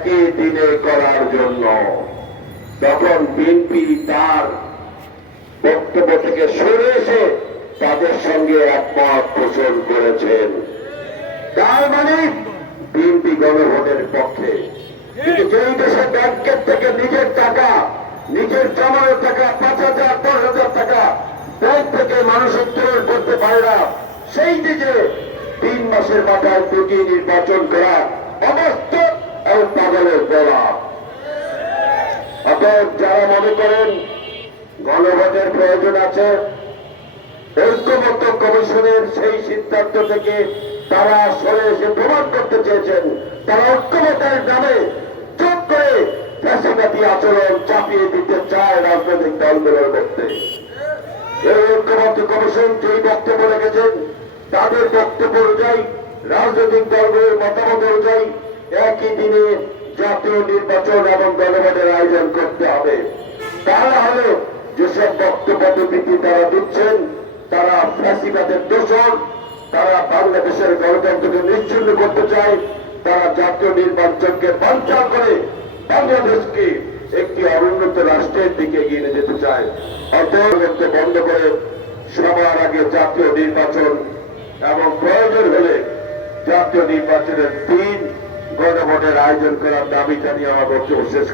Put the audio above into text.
একই দিনে করার জন্য। তখন বিএনপি তার বক্তব্য থেকে সরে এসে তাদের সঙ্গে একমত পোষণ করেছেন। তার মানে বিএনপি গণভোটের পক্ষে। কিন্তু যেই দেশে ব্যাংকের থেকে নিজের টাকা, নিজের জমানো টাকা, পাঁচ হাজার, দশ হাজার টাকা ব্যাংক থেকে মানুষ উত্তোলন করতে পারে না, সেই দিকে তিন মাসের মাথায় দুটি নির্বাচন করা অবাস্তব অতএব যারা মনে করেন গণভোটের প্রয়োজন আছে ঐক্যমত্য কমিশনের সেই সিদ্ধান্ত থেকে তারা সরে এসে প্রমাণ করতে চেয়েছেন। তারা ঐক্যমতের নামে চোখ করে ফ্যাসিবাদী আচরণ চাপিয়ে দিতে চায় রাজনৈতিক দলগুলোর মধ্যে। এই ঐক্যমত্য কমিশন যেই বক্তব্য রেখেছেন, তাদের বক্তব্য অনুযায়ী রাজনৈতিক দলগুলোর মতামত অনুযায়ী একই দিনে জাতীয় নির্বাচন এবং গণভোটের আয়োজন করতে হবে। তারা হলে যেসব বক্তব্য বিবৃতি তারা দিচ্ছেন, তারা ফ্যাসিবাদের দোষর, তারা বাংলাদেশের গণতন্ত্রকে নিশ্চিন্ন করতে চায়, তারা জাতীয় নির্বাচনকে বাঞ্চাল করে বাংলাদেশকে একটি অনুন্নত রাষ্ট্রের দিকে এগিয়ে নিয়ে যেতে চায়। অতএব বন্ধ করে সবার আগে জাতীয় নির্বাচন এবং প্রয়োজন হলে জাতীয় নির্বাচনের দিন গণভোটের আয়োজন করার দাবি জানিয়ে আমার বক্তব্য শেষ